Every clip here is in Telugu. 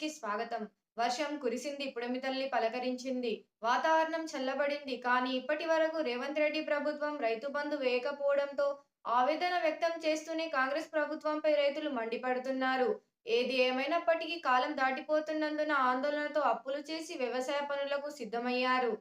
కి స్వాగతం. వర్షం కురిసింది పుడమి తల్లి పలకరించింది. వాతావరణం చల్లబడింది కానీ ఇప్పటి వరకు రేవంత్ రెడ్డి ప్రభుత్వం రైతు బంధు వేయకపోవడంతో ఆవేదన వ్యక్తం చేస్తూనే కాంగ్రెస్ ప్రభుత్వంపై రైతులు మండిపడుతున్నారు. ఏది ఏమైనప్పటికీ కాలం దాటిపోతున్నందున ఆందోళనతో అప్పులు చేసి వ్యవసాయ పనులకు సిద్ధమయ్యారు.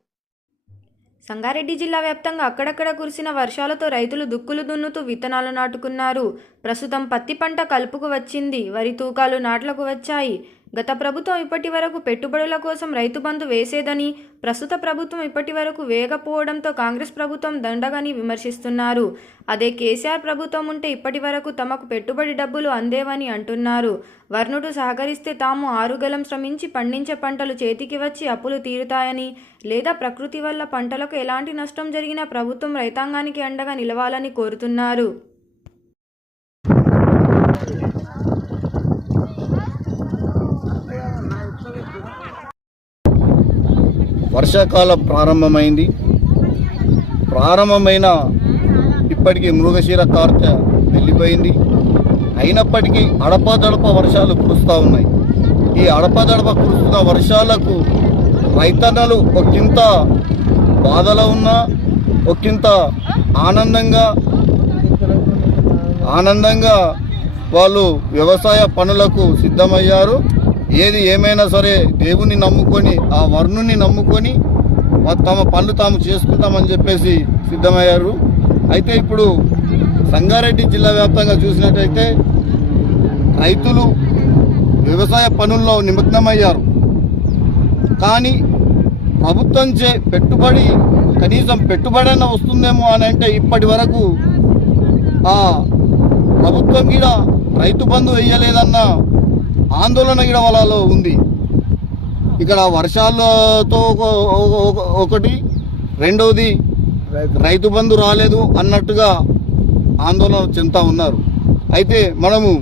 సంగారెడ్డి జిల్లా వ్యాప్తంగా అక్కడక్కడ కురిసిన వర్షాలతో రైతులు దుక్కులు దున్నుతూ విత్తనాలు నాటుకున్నారు. ప్రస్తుతం పత్తి పంట కలుపుకు వచ్చింది వరి తూకాలు నాట్లకు వచ్చాయి. గత ప్రభుత్వం ఇప్పటి వరకు పెట్టుబడుల కోసం రైతు బంధు వేసేదని ప్రస్తుత ప్రభుత్వం ఇప్పటి వరకు వేయకపోవడంతో కాంగ్రెస్ ప్రభుత్వం దండగని విమర్శిస్తున్నారు. అదే కేసీఆర్ ప్రభుత్వం ఉంటే ఇప్పటి వరకు తమకు పెట్టుబడి డబ్బులు అందేవని అంటున్నారు. వర్ణుడు సహకరిస్తే తాము ఆరుగలం శ్రమించి పండించే పంటలు చేతికి వచ్చి అప్పులు తీరుతాయని లేదా ప్రకృతి వల్ల పంటలకు ఎలాంటి నష్టం జరిగినా ప్రభుత్వం రైతాంగానికి అండగా నిలవాలని కోరుతున్నారు. వర్షాకాలం ప్రారంభమైంది. ప్రారంభమైన ఇప్పటికీ మృగశీర కార్త వెళ్ళిపోయింది. అయినప్పటికీ అడపదడప వర్షాలు కురుస్తూ ఉన్నాయి. ఈ అడపదడప కురుస్తున్న వర్షాలకు రైతన్నలు ఒకంత బాధలో ఉన్నా ఒకంత ఆనందంగా ఆనందంగా వాళ్ళు వ్యవసాయ పనులకు సిద్ధమయ్యారు. ఏది ఏమైనా సరే దేవుని నమ్ముకొని ఆ వర్ణుని నమ్ముకొని తమ పనులు తాము చేసుకుంటామని చెప్పేసి సిద్ధమయ్యారు. అయితే ఇప్పుడు సంగారెడ్డి జిల్లా వ్యాప్తంగా చూసినట్టయితే రైతులు వ్యవసాయ పనుల్లో నిమగ్నమయ్యారు. కానీ ప్రభుత్వం చే పెట్టుబడి కనీసం పెట్టుబడి వస్తుందేమో అని అంటే ఇప్పటి వరకు ఆ ప్రభుత్వం కూడా రైతు బంధు వేయలేదన్న ఆందోళన కూడా వాళ్ళలో ఉంది. ఇక్కడ వర్షాలతో ఒక- ఒక- ఒక- ఒకటి రెండవది రైతు బంధు రాలేదు అన్నట్టుగా ఆందోళన చెందుతా ఉన్నారు. అయితే మనము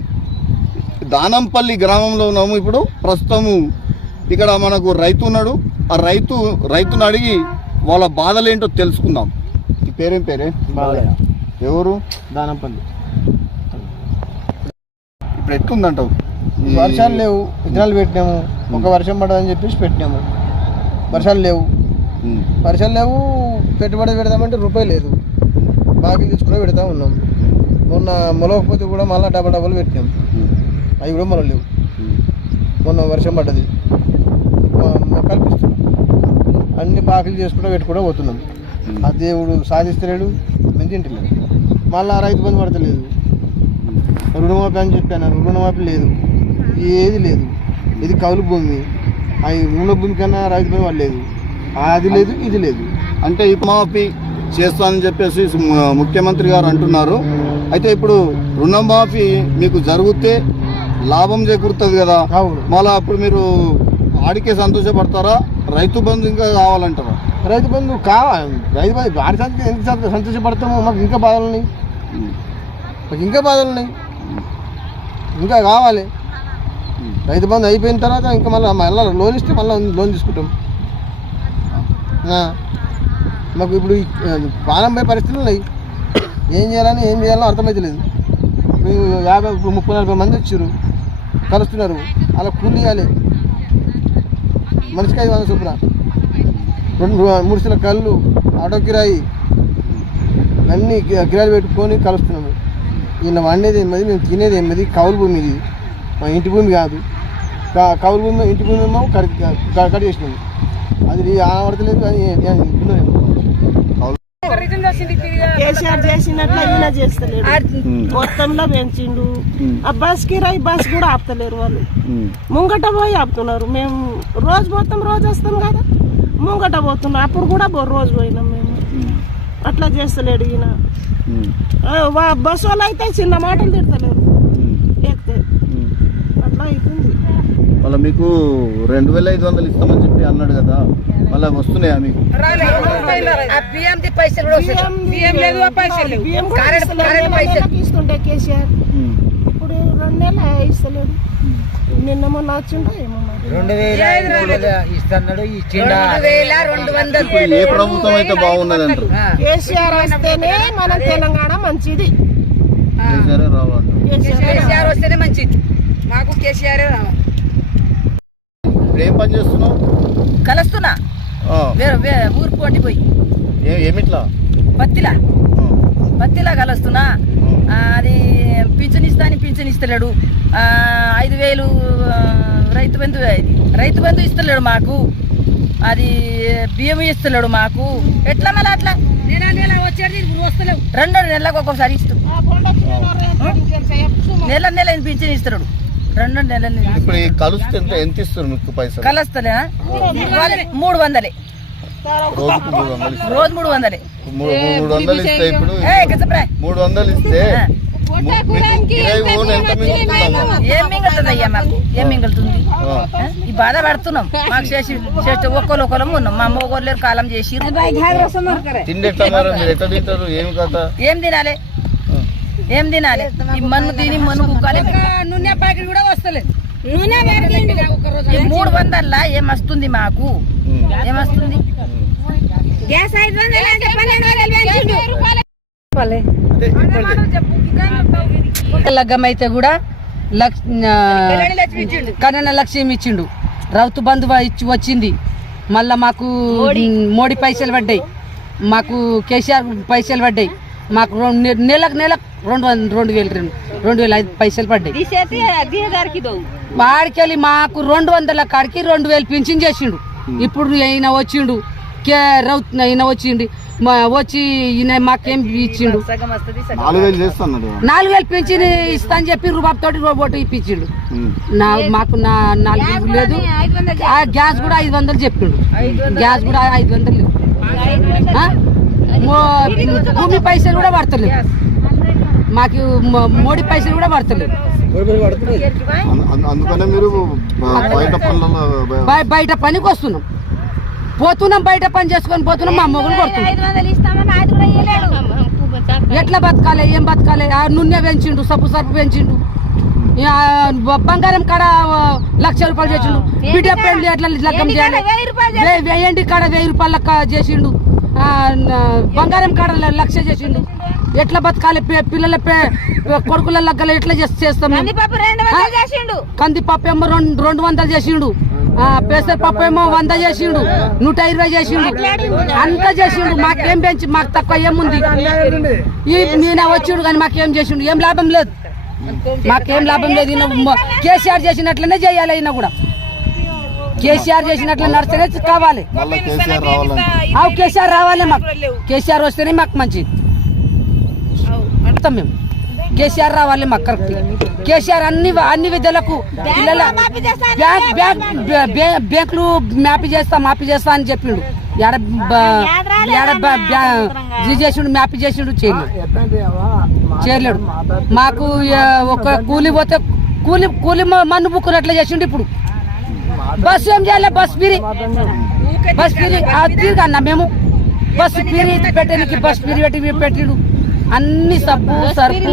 దానంపల్లి గ్రామంలో ఉన్నాము ఇప్పుడు. ప్రస్తుతము ఇక్కడ మనకు రైతు ఉన్నాడు. ఆ రైతు రైతును అడిగి వాళ్ళ బాధలేంటో తెలుసుకుందాం. ఈ పేరేం పేరే? ఎవరు? దానంపల్లి. ఇప్పుడు ఎట్లుందంటావు? వర్షాలు లేవు విత్తనాలు పెట్టినాము. ఒక వర్షం పడదని చెప్పేసి పెట్టినాము. వర్షాలు లేవు. వర్షాలు లేవు పెట్టుబడి పెడదామంటే రూపాయి లేదు. బాకీలు తీసుకుని పెడతా ఉన్నాం. మొన్న మొలకపోతే కూడా మళ్ళీ డబల్ డబల్ పెట్టినాం. అవి కూడా మొల లేవు. మొన్న వర్షం పడ్డది. మ- మొక్కలు పిస్తున్నాం అన్ని బాకీలు చేసుకుంటూ పెట్టుకుంటూ పోతున్నాం. ఆ దేవుడు సాధిస్తలేడు తింటలేదు మళ్ళీ రైతు బంధు పడతలేదు. రుణమాఫీ అని చెప్పాను రుణమాఫీ లేదు. ఏది లేదు. ఇది కౌలు భూమి. ఆ రుణ భూమి కన్నా రైతు భూమి పడలేదు అది లేదు ఇది లేదు. అంటే ఈ మాఫీ చేస్తానని చెప్పేసి ముఖ్యమంత్రి గారు అంటున్నారు. అయితే ఇప్పుడు రుణమాఫీ మీకు జరిగితే లాభం చేకూరుతుంది కదా. మళ్ళీ అప్పుడు మీరు ఆడికే సంతోషపడతారా? రైతు బంధు ఇంకా కావాలంటారా? రైతు బంధు కావాలి రైతు బంధు సంత ఎంత సంత- సంతోషపడతామో? మాకు ఇంకా బాధలు ఉన్నాయి. మాకు ఇంకా బాధలు ఉన్నాయి. ఇంకా కావాలి. రైతు బంధు అయిపోయిన తర్వాత ఇంకా మళ్ళీ మళ్ళీ లోన్ ఇస్తే మళ్ళీ లోన్ తీసుకుంటాం. మాకు ఇప్పుడు ఈ, పోయే పరిస్థితులు ఉన్నాయి. ఏం చేయాలని ఏం చేయాలో అర్థమవుతలేదు మేము యాభై ఇప్పుడు ముప్పై నలభై మంది వచ్చారు కలుస్తున్నారు. అలా కూలి ఇవ్వాలి మనిషికి ఐదు వందల చొప్పున. రెండు మూడు సిల కళ్ళు ఆటో కిరాయి అన్నీ కిరాయిలు పెట్టుకొని కలుస్తున్నాము. ఈయన వండేది ఏమది మేము తినేది ఏమది కౌలు భూమి ఇది. మా ఇంటి భూమి కాదు. కౌలు భూమి ఇంటి భూమి ఏమో కట్ చేసినాము అది ఏ- ఉన్నదేమో. కేసీఆర్ చేసినట్లు చేస్తలేడు. మొత్తంలో పెంచిండు. ఆ బస్ కిరాయి బస్ కూడా ఆపుతలేరు వాళ్ళు. ముంగట పోయి ఆపుతున్నారు. మేము రోజు పోతాం రోజు వస్తాం కదా. ముంగట పోతున్నాం. అప్పుడు కూడా బో- రోజు పోయినాం మేము. అట్లా చేస్తలేడు ఈయన. ఆ, వా- బస్ వాళ్ళు అయితే చిన్న మాటలు తిడతలేరు. మళ్ళీ మీకు రెండు వేల ఐదు వందలు ఇస్తామని చెప్పి అన్నాడు కదా మళ్ళీ వస్తున్నాయా మీకు? ఇప్పుడు రెండు నెలలు ఇస్తలేడు నిన్న మొన్న వచ్చిండో ఏమో మరి. రెండు వేల ఐదు వందలు ఇస్తున్నాడు ఇచ్చిండా రెండు వేల రెండు వందలు. ఇప్పుడు ఏ ప్రభుత్వం అయితే బాగున్నది అంటారు కేసీఆర్ వస్తేనే మన తెలంగాణ మంచిది. కేసీఆర్ వస్తేనే మంచిది. మాకు కేసీఆర్ రావాలి. ఇప్పుడు ఏం పని చేస్తున్నావు? కలుస్తున్నా. ఆ, వేరే వేరే ఊరు పోటీ పోయి. ఏమిట్లా? పత్తిలా. పత్తిలా కలుస్తున్నా. అది పింఛన్ ఇస్తా అని పింఛన్ ఇస్తలేడు ఆ, ఐదు వేలు రైతు బంధు ఇది. రైతు బంధు ఇస్తలేడు మాకు. అది బియ్యం ఇస్తలేడు మాకు. ఎట్లా మళ్ళీ అట్లా? రెండు నెలలకు ఒక్కొక్కసారి ఇస్తూ. నెల నెల పింఛన్ ఇస్తున్నాడు రెండు నెలల ఇప్పుడు ఈ కలుస్తే ఎంత ఎంత ఇస్తారు మీకు పైసలు? కలుస్తలేనా? మూడు వందలే. రోజుకు మూడు వందలు ఇస్తారు. రోజు మూడు వందలే. మూడు మూడు వందలు ఇస్తే ఇప్పుడు ఏ మూడు వందలు ఇస్తే ఆ. ము- మీకు కిరాయి ఓన్ ఎంత మిగులుతుందమ్మా ఏం అయ్యా మాకు? ఏం మిగులుతుంది? ఆ. ఆ? ఈ బాధ పడుతున్నాం. మాకు చేసి చేస్తే ఒక్కరు ఒకరు ఉన్నాం మా మొగోళ్ళు కాలం చేసి తిండి ఎట్లా మరి మీరు ఎట్లా తింటారు? ఏమి కథ? ఏం తినాలి? ఏం తినాలి? ఈ మన్ను తిని మన్ను కుక్కాలి. నూనె ప్యాకెట్ కూడా వస్తలేదు ఈ మూడు వందల్లా ఏం వస్తుంది మాకు? ఉమ్. ఏం వస్తుంది గ్యాస్ ఐదు వందలు వందలు. లగ్గం అయితే కూడా కరోనా లక్ష్యం ఇచ్చిండు. రౌతు బంధువ ఇచ్చి వచ్చింది. మళ్ళా మాకు మోడీ. పైసలు పడ్డాయి. మాకు కేసీఆర్ పైసలు పడ్డాయి. మాకు నెలకు నెలకు రెండు వంద- రెండు వేలు రెండు రెండు వేల ఐదు పైసలు పడ్డాయి. వాడికెళ్ళి మాకు రెండు వందల కాడికి రెండు వేలు పింఛన్ చేసిండు. ఇప్పుడు ఈయన వచ్చిండు కే రౌత్ ఈయన వచ్చిండు మా వచ్చి ఈయన మాకేం ఇచ్చిండు? నాలుగు వేలు పింఛన్ ఇస్తా అని చెప్పి రూపాయి తోటి రోబోట్ ఇప్పించిండు. నా మాకు నా నాలుగు వేలు లేదు. ఆ గ్యాస్ కూడా ఐదు వందలు చెప్పిండు. గ్యాస్ కూడా ఐదు వందలు లేవు. భూమి పైసలు కూడా పడతలేదు మాకు మోడీ పైసలు కూడా పడతలేదు. అందుకనే మీరు బయట పనికి వస్తున్నాం. పోతున్నాం బయట పని చేసుకొని పోతున్నాం మా మొగులు కొడుతున్నాం ఎట్లా బతకాలి ఏం బతకాలి? ఆ నూనె పెంచిండు సబ్బు సబ్బు పెంచిండు. బంగారం కాడ లక్ష రూపాయలు చేసిండు. బిడ్డ పెళ్ళి ఎట్లా లగ్గం చేయాలి. కాడ వెయ్యి రూపాయలు లెక్క చేసిండు. బంగారం కాడ లక్ష చేసిండు. ఎట్లా బతకాలి? పి- పిల్లల పే- కొడుకుల లగ్గలు ఎట్లా చేస్- చేస్తాం? కందిపప్పు ఏమో రెండు రెండు వందలు చేసిండు. ఆ, పెసరపప్పు ఏమో వంద చేసిండు. నూట ఇరవై చేసిండు. అంతా చేసిండు. మాకేం పెంచి మాకు తక్కువ ఏముంది? ఈ ఈయన వచ్చిండు కానీ మాకేం చేసిండు? ఏం లాభం లేదు. మాకేం లాభం లేదు. కేసీఆర్ చేసినట్లనే చేయాలి ఈయన కూడా. కేసీఆర్ చేసినట్లు నడిస్తేనే కావాలి. కేసీఆర్ రావాలి మాకు. కేసీఆర్ వస్తేనే మాకు మంచిది. అర్థం మేము. కేసీఆర్ రావాలి మాకు కరెక్ట్ కేసీఆర్ అన్ని అన్ని విద్యలకు పిల్లల బ్యాంక్ బ్యాంక్ బ్యా- బ్యా- బ్యాంకులు మ్యాపి చేస్తా మాపి చేస్తా అని చెప్పిండు. ఎడ బ- ఎడ బ- బ్యా- ఇది చేసిండు మ్యాపి చేసిండు చేయలేడు. చేయలేడు మాకు ఒక కూలి పోతే కూలి కూలి మ- మన్ను బుక్కునట్లు చేసిండు ఇప్పుడు. బస్సు ఏం చేయాలి? బస్ ఫిరి. బస్ ఫిరి. తిరిగి అన్న మేము. బస్ ఫిరి పెట్టడానికి బస్ ఫిరి పెట్టి పెట్టిడు. అన్ని సబ్బు సరుకు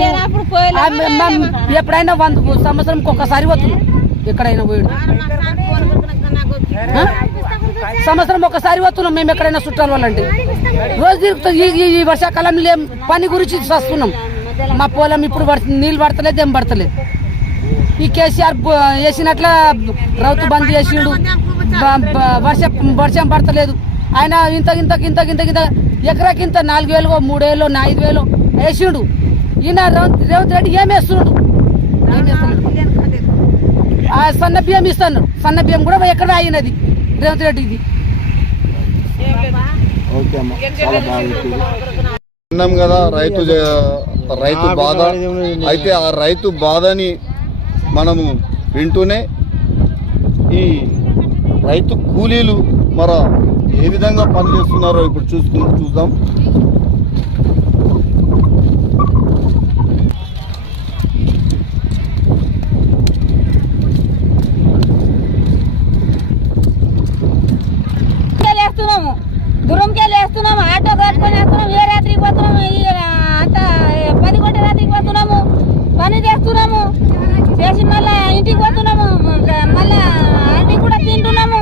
ఎప్పుడైనా వంద సంవత్సరంకి ఒకసారి పోతున్నాం ఎక్కడైనా పోయాడు? సంవత్సరం ఒకసారి పోతున్నాం మేము ఎక్కడైనా చుట్టాల వాళ్ళంటే. రోజు తిరుగుతుంది ఈ- ఈ- వర్షాకాలం లేం పని గురించి వస్తున్నాం మా పొలం ఇప్పుడు నీళ్ళు పడతలేదు ఏం పడతలేదు. ఈ కేసీఆర్ వేసినట్ల రౌతు బంద్ చేసిండు. వర్షం వర్షం పడతలేదు. ఆయన ఇంత ఇంత ఇంత ఇంత ఇంత నాలుగు వేలు మూడు వేలు ఐదు వేలు. వేసిండు. ఈయన రేవంత్ రెడ్డి ఏం వేస్తున్నాడు? సన్న బియ్యం ఇస్తాను. సన్న బియ్యం కూడా ఎక్కడ అయినది రేవంత్ రెడ్డిది. చెప్పారు. విన్నాం కదా రైతు రైతు బాధ. అయితే ఆ రైతు బాధని మనము వింటూనే ఈ రైతు కూలీలు మన ఏ విధంగా పని చేస్తున్నారో ఇప్పుడు చూసుకుని చూద్దాం వేస్తున్నాము దూరంకే వేస్తున్నాము ఆటో కట్టుకొని వేస్తున్నాము ఏ రాత్రికి పోతున్నాము ఈ అంత పది కొట్టే రాత్రికి పోతున్నాము పని చేస్తున్నాము చేసి మళ్ళా ఇంటికి పోతున్నాము ఇంకా మళ్ళా ఇంటికి కూడా తింటున్నాము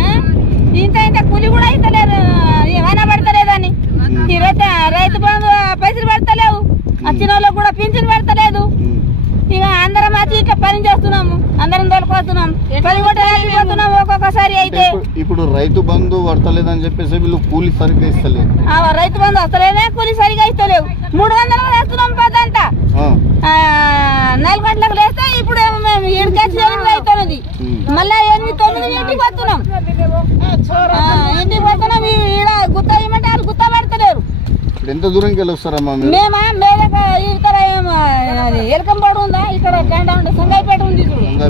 ఆ? ఇంత ఇంత కూలి కూడా ఇస్తలేరు ఏమైనా పడతలేదని ఈ రైతు రైతు బంధు పైసలు పెడతలేవు వచ్చిన వాళ్ళకు కూడా పింఛన్ పెడతలేదు ఇక అందరం వచ్చి ఇట్లా పని చేస్తున్నాము అందరం తోలుకోతున్నాం పది కొట్ట పోతున్నాం ఒక్కొక్కసారి అయితే ఇప్పుడు- రైతు బంధు పడతలేదని చెప్పేసి వీళ్ళు కూలి సరిగ్గా ఇస్తలేదు ఆ రైతు బంధు వస్తలేదే కూలి సరిగా ఇస్తలేవు. మూడు వందలు వేస్తున్నాం పదంతా ఆ, నాలుగు గంటలకు లేస్తే ఇప్పుడు మేము ఏడుకి వచ్చి ఎనిమిది అవుతున్నది. మళ్ళా ఎనిమిది తొమ్మిది ఇంటికి వస్తున్నాం ఇంటికి వస్తున్నాం ఈడ గుత్త ఇవ్వమంటే వాళ్ళు గుత్త పెడతలేరు. ఎంత దూరంకి వెళ్ళి వస్తారమ్మా మీరు? మేమా? మేదక ఇక్కడ ఎలకంపాడు ఉందా? ఇక్కడ గంట ఉండే సంగాయిపేట ఉంది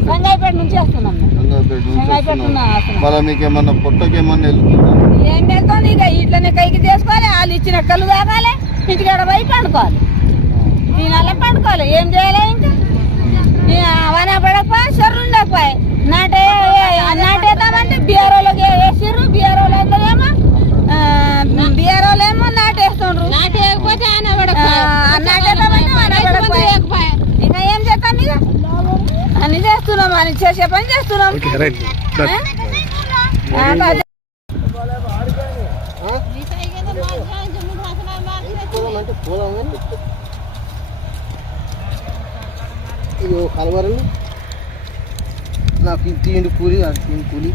సంగాయిపేట. నుంచి వస్తున్నాం. సంగాపేట నుంచి వస్తున్నాం. మళ్ళా మీకు ఏమన్నా పొట్టకి ఏమన్నా వెళ్తుందా? ఏం చేస్తుంది ఇక ఇట్లనే కైకి చేసుకోవాలి వాళ్ళు ఇచ్చిన కళ్ళు తాగాలి ఇంటికాడ పోయి పండుకోవాలి. దీనివల్ల పండుకోవాలి. ఏం చేయాలి ఇంకా? వన పడకపోయి సర్రు ఉండకపోయి. నాటే నాటేద్దామంటే బీఆర్ఓలోకి వేసిర్రు బీఆర్ఓలు అందరేమో బీఆర్ఓలు ఏమో నాటేస్తుండ్రు. నాటేయకపోతే నాటేద్దామంటే వన పడకపోయి ఇంకా ఏం చేస్తాం ఇక అన్ని చేస్తున్నాం అని చేసే పని చేస్తున్నాం. కలవరలు నాకు ఇది తీయండి కూలి కూలి